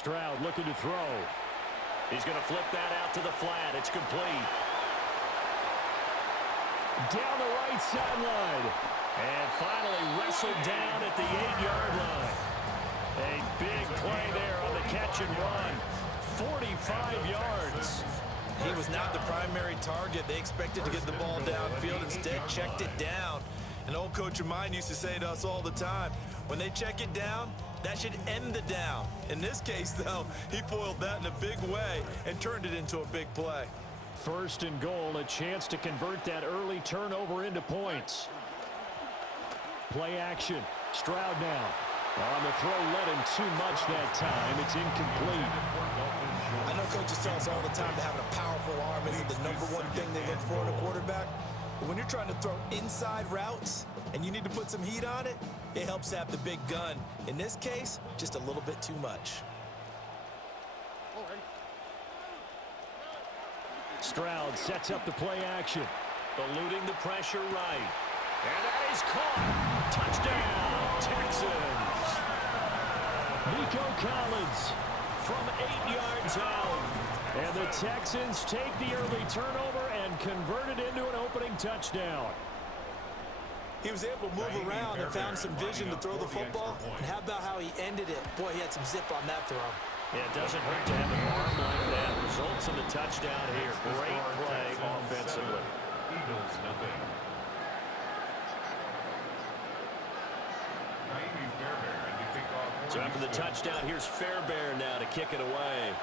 Stroud looking to throw. He's going to flip that out to the flat. It's complete. Down the right sideline. And finally wrestled down at the 8-yard line. A big play there on the catch and run. 45 yards. He was not the primary target. They expected to get the ball downfield. Instead, checked it down. An old coach of mine used to say to us all the time, when they check it down, that should end the down. In this case, though, he foiled that in a big way and turned it into a big play. First and goal, a chance to convert that early turnover into points. Play action. Stroud now. On the throw, led him too much that time. It's incomplete. I know coaches tell us all the time that having a powerful arm isn't the #1 thing they look for in a quarterback. But when you're trying to throw inside routes and you need to put some heat on it, it helps to have the big gun. In this case, just a little bit too much. Stroud sets up the play action. Eluding the pressure right. And that is caught. Touchdown, Texans. Nico Collins from 8 yards out. And the Texans take the early turnover and convert it into an opening touchdown. He was able to move around and found some vision to throw the football. And how about how he ended it? Boy, he had some zip on that throw. Yeah, it doesn't hurt to have an arm like that. Results in the touchdown here. Great play offensively. Eagles, nothing. So after the touchdown, here's Fairbairn now to kick it away.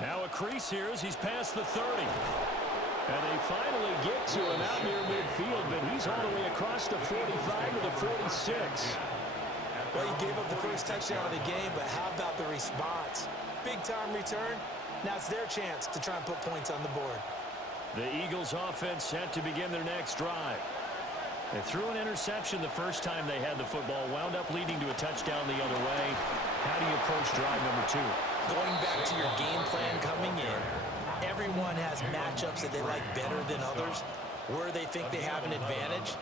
Now a crease here as he's past the 30. And they finally get to him out near midfield, but he's all the way across the 45 to the 46. Well, he gave up the first touchdown of the game, but how about the response? Big-time return. Now it's their chance to try and put points on the board. The Eagles offense set to begin their next drive. They threw an interception the first time they had the football, wound up leading to a touchdown the other way. How do you approach drive number 2? Going back to your game plan coming in, everyone has matchups that they like better than others. Where they think they have an advantage,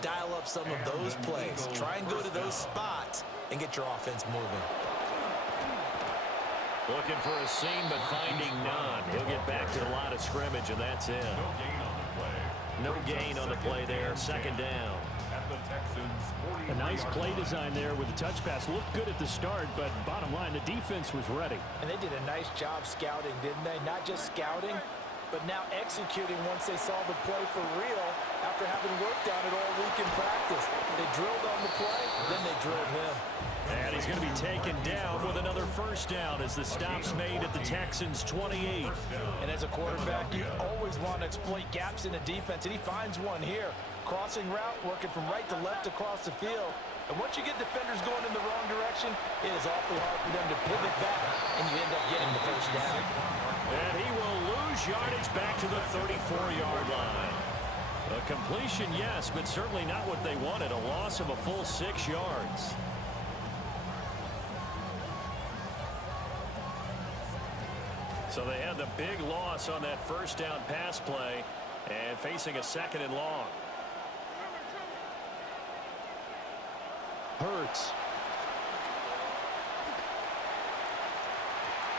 dial up some of those plays. Try and go to those spots and get your offense moving. Looking for a seam, but finding none. He'll get back to the line of scrimmage, and that's it. No gain on the play there. Second down. A nice play design there with the touch pass. Looked good at the start, but bottom line, the defense was ready. And they did a nice job scouting, didn't they? Not just scouting, but now executing once they saw the play for real after having worked on it all week in practice. They drilled on the play, then they drilled him. And he's going to be taken down with another first down as the stop's made at the Texans' 28. And as a quarterback, you always want to exploit gaps in the defense, and he finds one here. Crossing route, working from right to left across the field. And once you get defenders going in the wrong direction, it is awfully hard for them to pivot back, and you end up getting the first down. And he will lose yardage back to the 34-yard line. A completion, yes, but certainly not what they wanted. A loss of a full 6 yards. So they had the big loss on that first down pass play and facing a second and long. Hurts.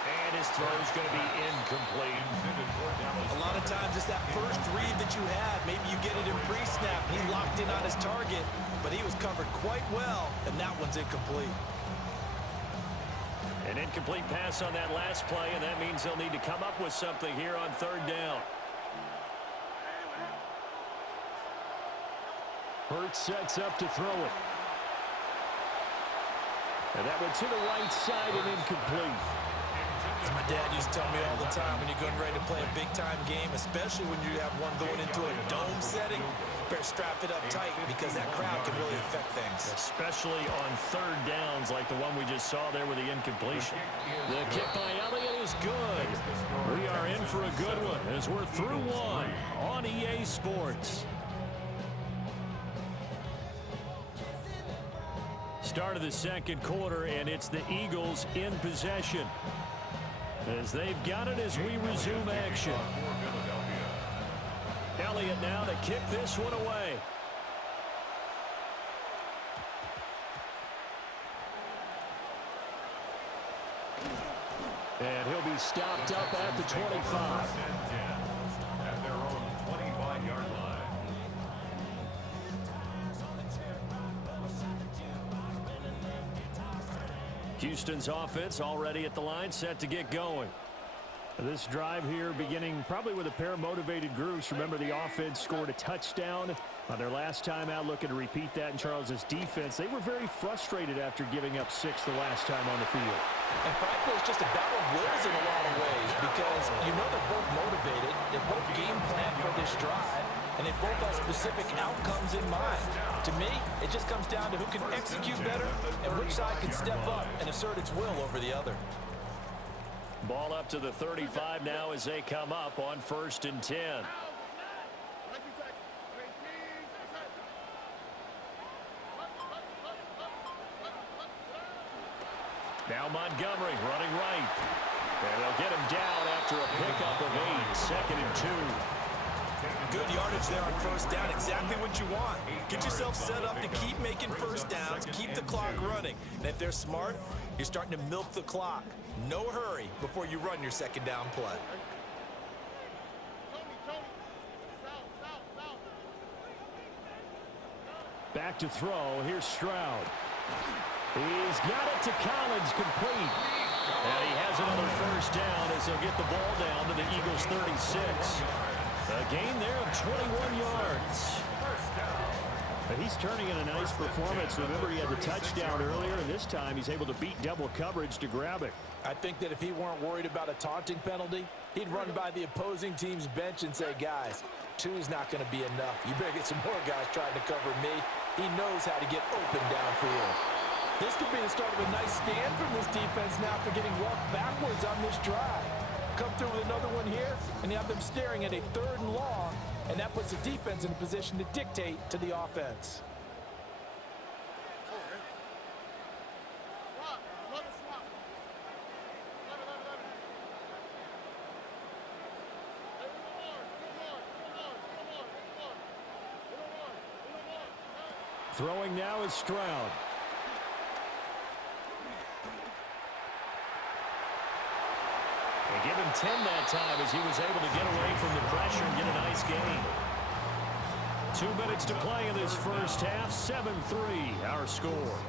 And his throw's going to be incomplete. A lot of times it's that first read that you had. Maybe you get it in pre-snap. He locked in on his target, but he was covered quite well, and that one's incomplete. An incomplete pass on that last play, and that means they'll need to come up with something here on third down. Hurts sets up to throw it. And that went to the right side and incomplete. As my dad used to tell me all the time, when you're getting ready to play a big-time game, especially when you have one going into a dome setting, better strap it up tight because that crowd can really affect things. Especially on third downs like the one we just saw there with the incompletion. The kick by Elliott is good. We are in for a good one as we're through one on EA Sports. Start of the second quarter, and it's the Eagles in possession as they've got it as we resume action. Elliott now to kick this one away. stopped up at the 25. At their own 25-yard line. Houston's offense already at the line, set to get going. This drive here beginning probably with a pair of motivated groups. Remember, the offense scored a touchdown on their last time out, looking to repeat that in Charles's defense. They were very frustrated after giving up 6 the last time on the field. And frankly, it's just a battle of wills in a lot of ways because you know they're both motivated, they're both game planned for this drive, and they both have specific outcomes in mind. To me, it just comes down to who can execute better and which side can step up and assert its will over the other. Ball up to the 35 now as they come up on 1st and 10. Now Montgomery running right. And they'll get him down after a pickup of 8. 2nd and 2. Good yardage there on 1st down. Exactly what you want. Get yourself set up to keep making 1st downs, keep the clock running. And if they're smart, you're starting to milk the clock. No hurry before you run your 2nd down play. Back to throw. Here's Stroud. He's got it to Collins, complete. And he has another 1st down as they'll get the ball down to the Eagles' 36. A gain there of 21 yards. But he's turning in a nice performance. Remember, he had the touchdown earlier, and this time he's able to beat double coverage to grab it. I think that if he weren't worried about a taunting penalty, he'd run by the opposing team's bench and say, guys, 2's not going to be enough. You better get some more guys trying to cover me. He knows how to get open downfield. This could be the start of a nice stand from this defense now after getting walked backwards on this drive. Come through with another one here, and you have them staring at a 3rd and long, and that puts the defense in a position to dictate to the offense. Throwing now is Stroud. They give him 10 that time as he was able to get away from the pressure and get a nice gain. 2 minutes to play in this 1st half. 7-3 our score.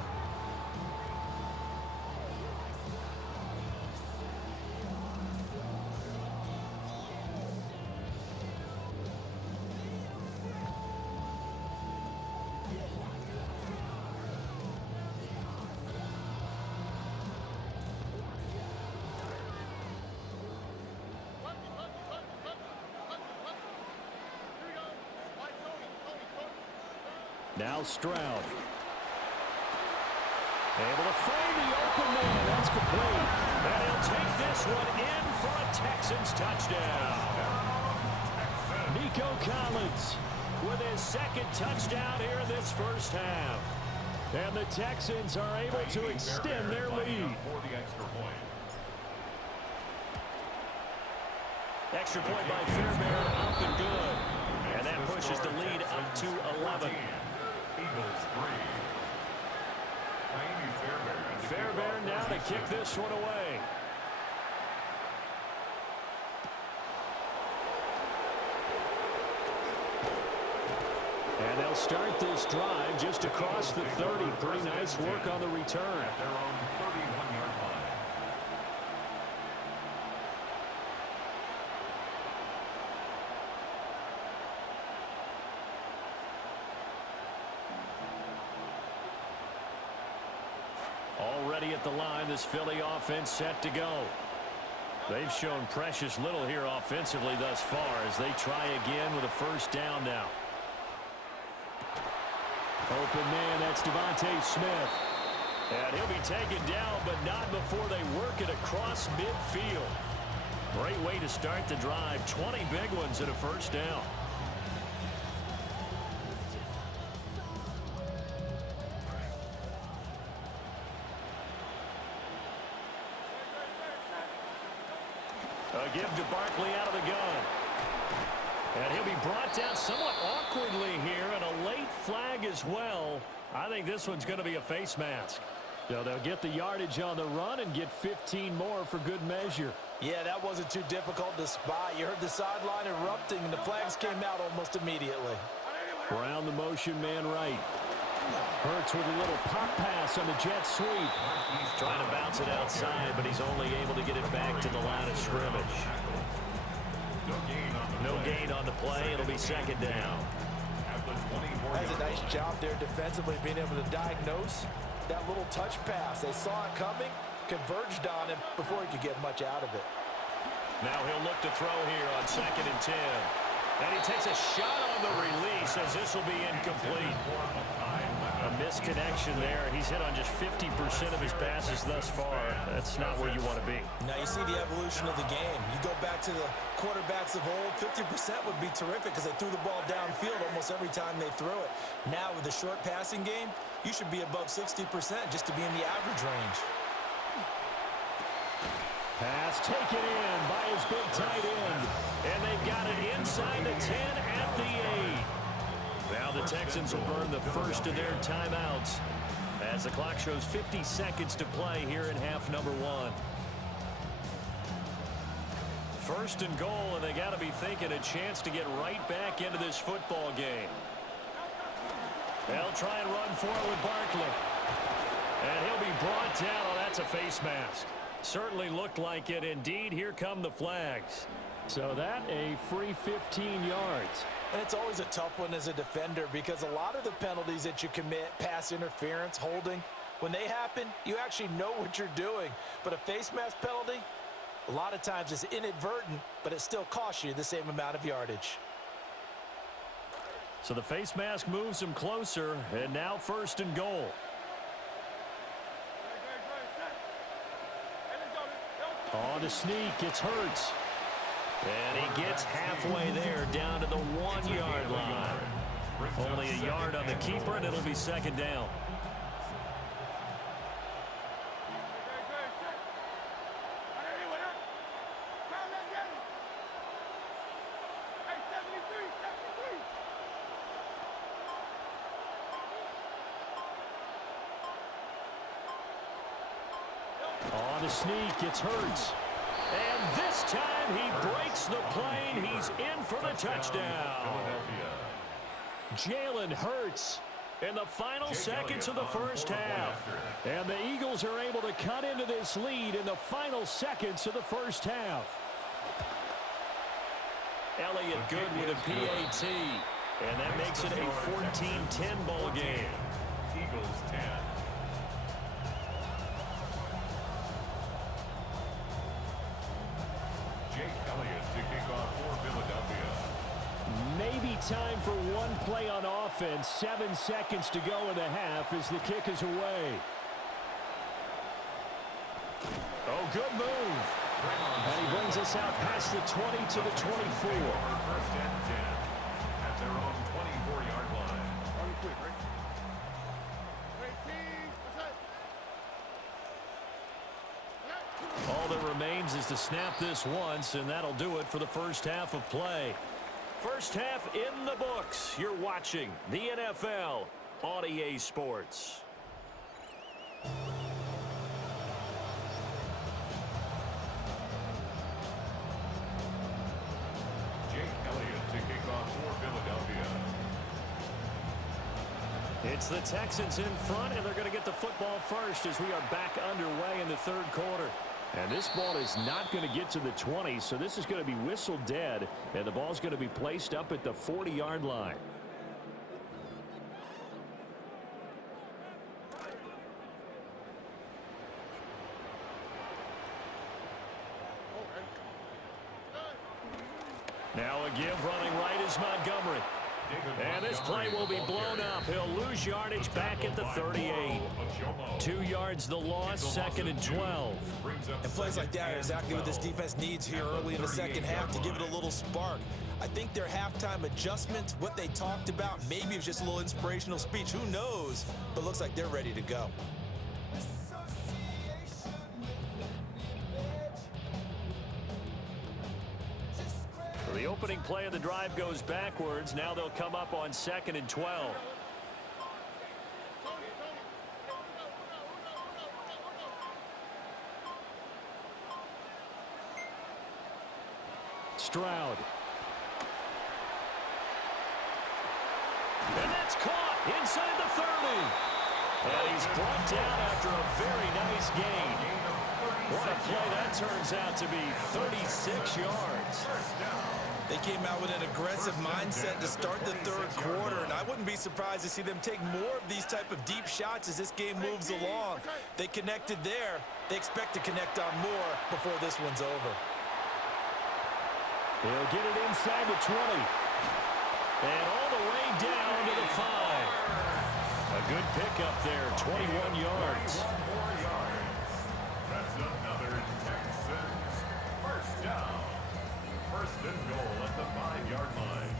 Now Stroud. Able to find the open man. That's complete. And he'll take this one in for a Texans touchdown. Nico Collins with his 2nd touchdown here in this 1st half. And the Texans are able to extend their lead. Extra point by Fairbairn, up and good. And that pushes the lead up to 11. Eagles 3. Fairbairn now to kick this one away. And they'll start this drive just across the 30. Pretty nice work on the return. At their own 31-yard line. Already at the line, this Philly offense set to go. They've shown precious little here offensively thus far as they try again with a 1st down now. Open man, that's Devontae Smith. And he'll be taken down, but not before they work it across midfield. Great way to start the drive. 20 big ones at a 1st down. A give to Barkley out of the gun. And he'll be brought down somewhat awkwardly here, and a late flag as well. I think this one's going to be a face mask. So they'll get the yardage on the run and get 15 more for good measure. Yeah, that wasn't too difficult to spot. You heard the sideline erupting, and the flags came out almost immediately. Brown the motion man right. Hurts with a little pop pass on the jet sweep. He's trying to bounce it outside, but he's only able to get it back to the line of scrimmage. No gain on the play. It'll be second down. That's a nice job there defensively, being able to diagnose that little touch pass. They saw it coming, converged on him before he could get much out of it. Now he'll look to throw here on 2nd and 10. And he takes a shot on the release as this will be incomplete. A misconnection there. He's hit on just 50% of his passes thus far. That's not where you want to be. Now you see the evolution of the game. You go back to the quarterbacks of old, 50% would be terrific because they threw the ball downfield almost every time they threw it. Now with the short passing game, you should be above 60% just to be in the average range. Pass taken in by his big tight end. And they've got it inside the 10 at the 8. Now the Texans will burn the first of their timeouts as the clock shows 50 seconds to play here in half number 1. 1st and goal, and they got to be thinking a chance to get right back into this football game. They'll try and run for it with Barkley. And he'll be brought down. Oh, that's a face mask. Certainly looked like it. Indeed, here come the flags. So that a free 15 yards. And it's always a tough one as a defender because a lot of the penalties that you commit, pass interference, holding, when they happen, you actually know what you're doing. But a face mask penalty, a lot of times it's inadvertent, but it still costs you the same amount of yardage. So the face mask moves him closer, and now 1st and goal. On the sneak, it's Hurts. And he gets halfway there, down to the 1-yard line. Only a yard on the keeper, and it'll be second down. On the sneak, it's Hurts. And this time he breaks the plane. He's in for the touchdown. Jalen Hurts in the final seconds of the first half. And the Eagles are able to cut into this lead in the final seconds of the first half. Elliott good with a PAT. And that makes it a 14-10 ball game. Eagles 10. To kick off for Philadelphia. Maybe time for one play on offense. 7 seconds to go in the half as the kick is away. Oh, good move. And he brings us out past the 20 to the 24. 1st and 10 at their own 24-yard line. All that remains is to snap this once, and that'll do it for the first half of play. First half in the books. You're watching the NFL on EA Sports. Jake Elliott to kick off for Philadelphia. It's the Texans in front, and they're going to get the football first as we are back underway in the 3rd quarter. And this ball is not going to get to the 20, so this is going to be whistled dead, and the ball's going to be placed up at the 40-yard line. Now a give running right is Montgomery. And this play will be blown up. He'll lose yardage back at the 38. 2 yards the loss, 2nd and 12. And plays like that are exactly what this defense needs here early in the second half to give it a little spark. I think their halftime adjustments, what they talked about, maybe it was just a little inspirational speech. Who knows? But looks like they're ready to go. The opening play of the drive goes backwards. Now they'll come up on 2nd and 12. Stroud. And that's caught inside the 30. And he's brought down after a very nice gain. What a play that turns out to be, 36 yards. They came out with an aggressive mindset to start the third quarter, and I wouldn't be surprised to see them take more of these type of deep shots as this game moves along. They connected there. They expect to connect on more before this one's over. He'll get it inside the 20. And all the way down to the 5. A good pickup there, 21 yards. That's another Texans first down. First and goal at the 5-yard line.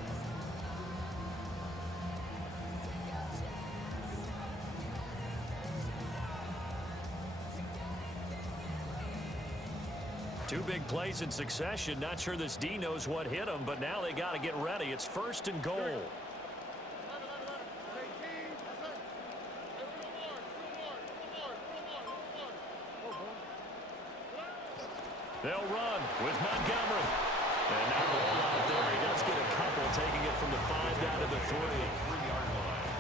Two big plays in succession. Not sure this D knows what hit him, but now they got to get ready. It's first and goal. They'll run with Montgomery. And now the ball out there. He does get a couple, taking it from the 5 down to the 3.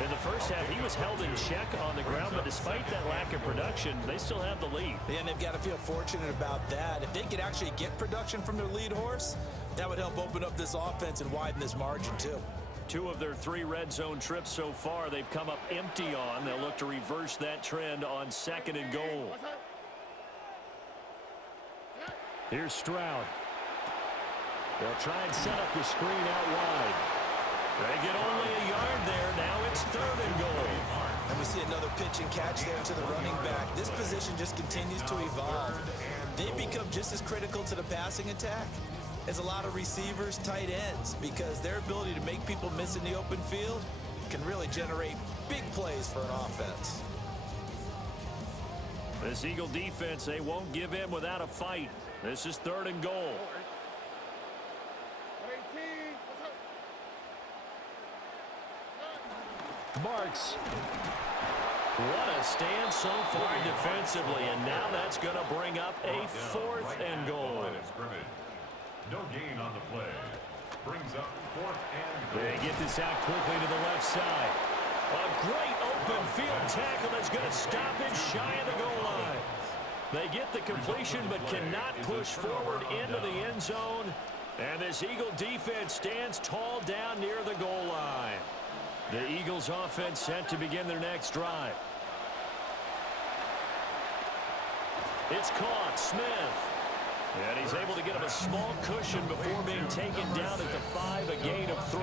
In the first half, he was held in check on the ground, but despite that lack of production, they still have the lead. And they've got to feel fortunate about that. If they could actually get production from their lead horse, that would help open up this offense and widen this margin too. 2 of their 3 red zone trips so far, they've come up empty on. They'll look to reverse that trend on second and goal. Here's Stroud. They'll try and set up the screen out wide. They get only a yard there. Now it's third and goal. And we see another pitch and catch there to the running back. This position just continues to evolve. They become just as critical to the passing attack as a lot of receivers, tight ends, because their ability to make people miss in the open field can really generate big plays for an offense. This Eagle defense, they won't give in without a fight. This is third and goal. Marks. What a stand so far defensively, and now that's going to bring up a fourth and goal. No gain on the play. Brings up fourth and goal. They get this out quickly to the left side. A great open field tackle that's going to stop it shy of the goal line. They get the completion but cannot push forward into the end zone. And this Eagle defense stands tall down near the goal line. The Eagles offense set to begin their next drive. It's caught. Smith. And he's able to get him a small cushion before being taken down at the 5, a gain of 3.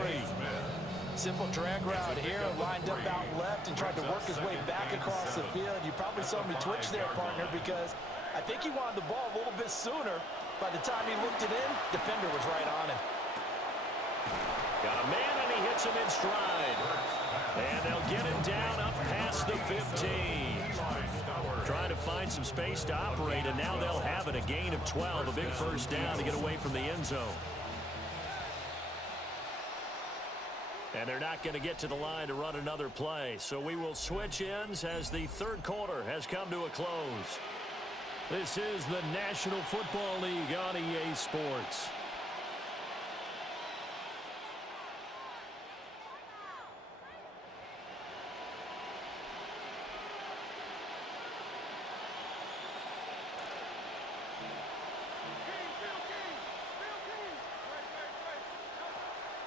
Simple drag route here, lined up out left and tried to work his way back across the field. You probably saw me twitch there, partner, because I think he wanted the ball a little bit sooner. By the time he looked it in, defender was right on him. Got a man, and he hits him in stride. And they'll get him down up past the 15. Trying to find some space to operate, and now they'll have it. A gain of 12, a big first down to get away from the end zone. And they're not going to get to the line to run another play. So we will switch ends as the third quarter has come to a close. This is the National Football League on EA Sports.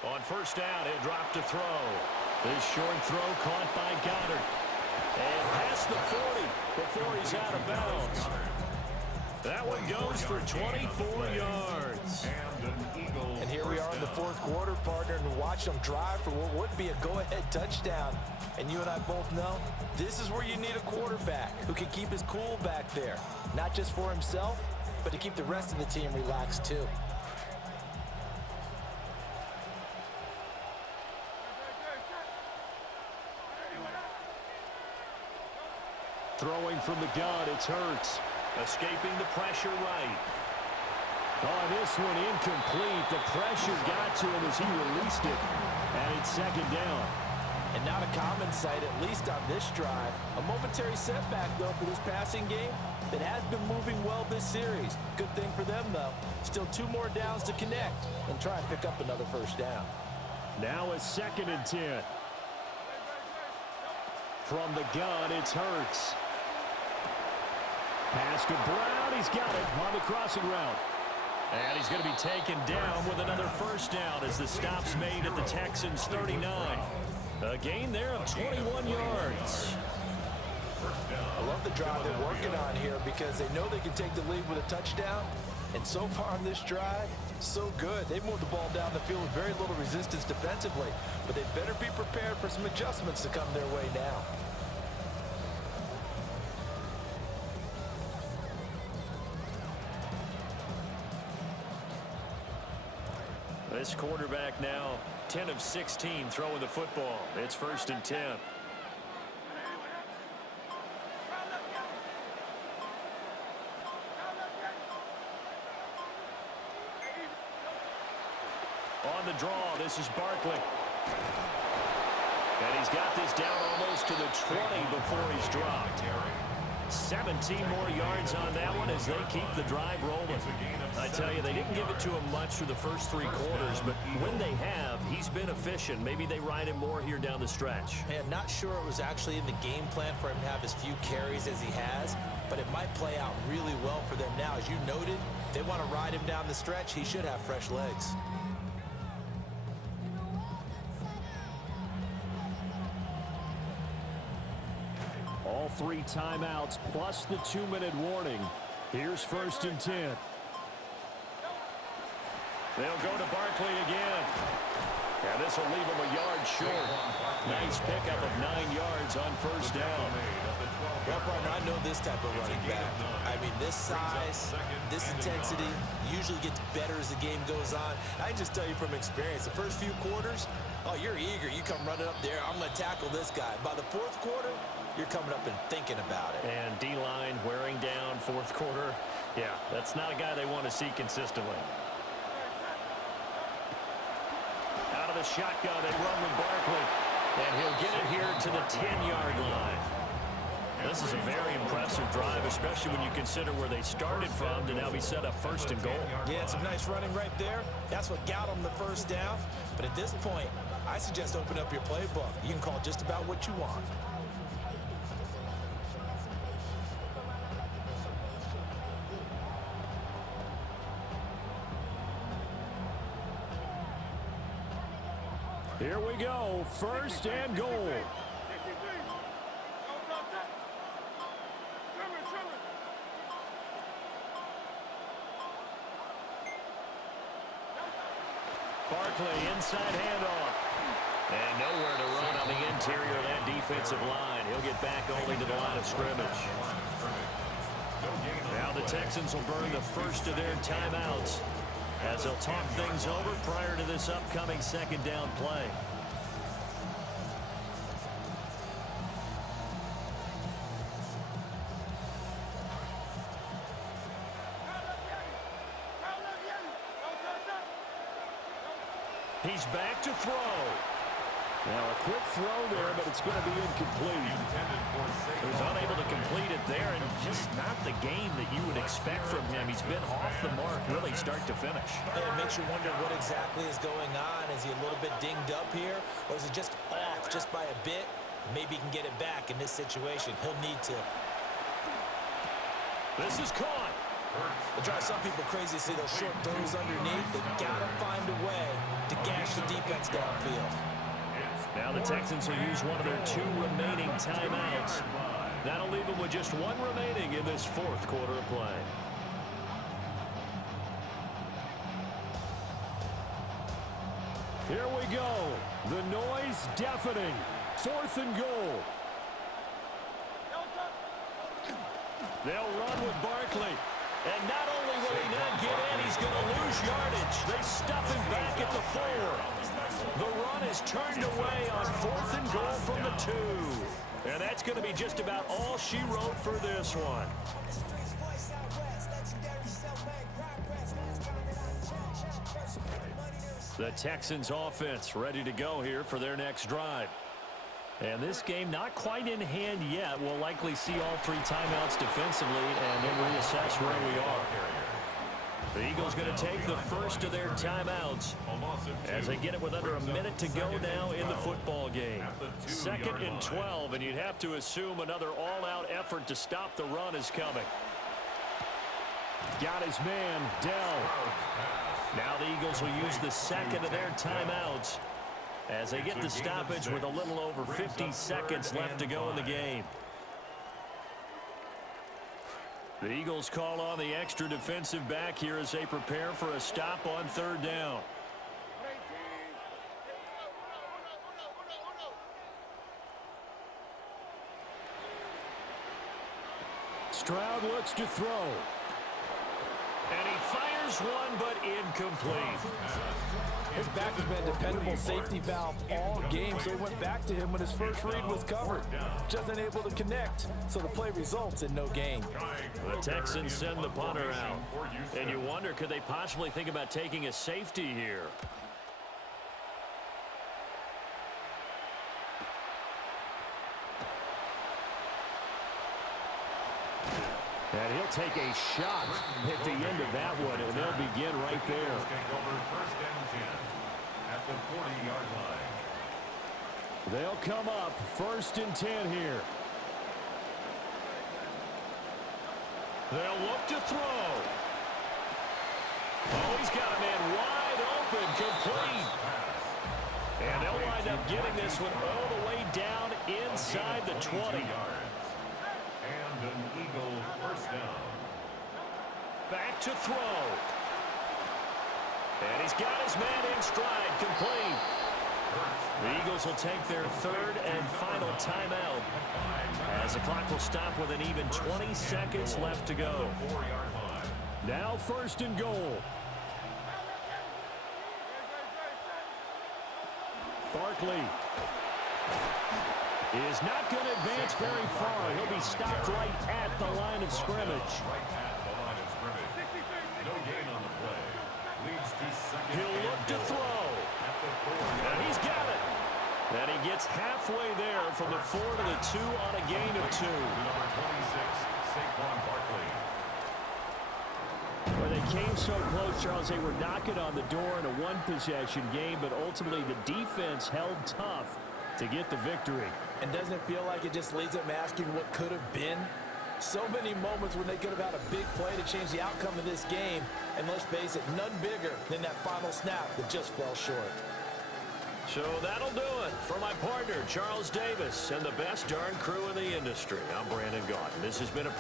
On first down, he'll drop to throw. This short throw caught by Goddard. And past the 40 before he's out of bounds. That one goes for 24 yards. And here we are in the fourth quarter, partner, and watch them drive for what would be a go-ahead touchdown. And you and I both know this is where you need a quarterback who can keep his cool back there. Not just for himself, but to keep the rest of the team relaxed too. Throwing from the gun, it's Hurts. Escaping the pressure right. Oh, this one incomplete. The pressure got to him as he released it. And it's second down. And not a common sight, at least on this drive. A momentary setback, though, for this passing game that has been moving well this series. Good thing for them, though. Still 2 more downs to connect and try and pick up another first down. Now a 2nd and 10. From the gun, it's Hurts. Pass to Brown. He's got it on the crossing route. And he's going to be taken down with another first down as the stop's made at the Texans' 39. A gain there of 21 yards. I love the drive they're working on here because they know they can take the lead with a touchdown. And so far on this drive, so good. They've moved the ball down the field with very little resistance defensively. But they better be prepared for some adjustments to come their way now. This quarterback now 10 of 16 throwing the football. It's 1st and 10. On the draw, this is Barkley. And he's got this down almost to the 20 before he's dropped. 17 more yards on that one as they keep the drive rolling. I tell you, they didn't give it to him much through the first 3 quarters, but when they have, he's been efficient. Maybe they ride him more here down the stretch. Man, not sure it was actually in the game plan for him to have as few carries as he has, but it might play out really well for them now. As you noted, if they want to ride him down the stretch, he should have fresh legs. All 3 timeouts plus the 2-minute warning. Here's 1st and 10. They'll go to Barkley again. And this will leave him a yard short. Nice pickup of 9 yards on first down. Well, partner, I know this type of running back. I mean, this size, this intensity usually gets better as the game goes on. I can just tell you from experience, the first few quarters, oh, you're eager. You come running up there, I'm going to tackle this guy. By the 4th quarter, you're coming up and thinking about it. And D-line wearing down 4th quarter. Yeah, that's not a guy they want to see consistently. Out of the shotgun, they run with Barkley. And he'll get it here to the 10-yard line. This is a very impressive drive, especially when you consider where they started from to now be set up 1st and goal. Yeah, some nice running right there. That's what got them the first down. But at this point, I suggest open up your playbook. You can call just about what you want. Here we go, 1st and goal. Barkley, inside handoff. And nowhere to run on the interior of that defensive line. He'll get back only to the line of scrimmage. Now the Texans will burn the first of their timeouts as they'll talk things over prior to this upcoming 2nd down play. He's back to throw. Now a quick throw there, but it's going to be incomplete. He was unable to complete it there, and just not the game that you would expect from him. He's been off the mark really start to finish. And it makes you wonder what exactly is going on. Is he a little bit dinged up here, or is it just off just by a bit? Maybe he can get it back in this situation. He'll need to. This is caught. It drives some people crazy to see those short throws underneath. They've got to find a way to gash the defense downfield. Now the Texans will use one of their 2 remaining timeouts. That'll leave them with just 1 remaining in this 4th quarter of play. Here we go. The noise deafening. 4th and goal. They'll run with Barkley. And not only will he not get in, he's going to lose yardage. They stuff him back at the 4. The run is turned away on 4th and goal from the 2. And that's going to be just about all she wrote for this one. The Texans offense ready to go here for their next drive. And this game not quite in hand yet. We'll likely see all 3 timeouts defensively and then reassess where we are. The Eagles going to take the first of their timeouts as they get it with under a minute to go now in the football game. 2nd and 12, and you'd have to assume another all-out effort to stop the run is coming. Got his man, Dell. Now the Eagles will use the 2nd of their timeouts as they get the stoppage with a little over 50 seconds left to go in the game. The Eagles call on the extra defensive back here as they prepare for a stop on 3rd down. Stroud looks to throw. And he fires one, but incomplete. His back has been a dependable safety valve all game, so he went back to him when his first read was covered. Just unable to connect, so the play results in no gain. The Texans send the punter out. And you wonder, could they possibly think about taking a safety here? And he'll take a shot at the end of that one, and they'll begin right there. First and 10 at the 40-yard line. They'll come up 1st and 10 here. They'll look to throw. Oh, he's got a man wide open, complete. And they'll wind up getting this one all the way down inside the 20. And an Eagle first down. Back to throw. And he's got his man in stride, complete. The Eagles will take their 3rd and final timeout as the clock will stop with an even 20 seconds left to go. Now 1st and goal. Barkley is not going to advance very far. He'll be stopped right at the line of scrimmage. No gain on the play. Leads to 2nd. He'll look to throw. And he's got it. And he gets halfway there from the 4 to the 2 on a gain of 2. Number 26, Saquon Barkley. Where they came so close, Charles, they were knocking on the door in a 1-possession game, but ultimately the defense held tough to get the victory. And doesn't it feel like it just leaves them asking what could have been? So many moments when they could have had a big play to change the outcome of this game. And let's face it, none bigger than that final snap that just fell short. So that'll do it for my partner, Charles Davis, and the best darn crew in the industry. I'm Brandon Gaudin. This has been a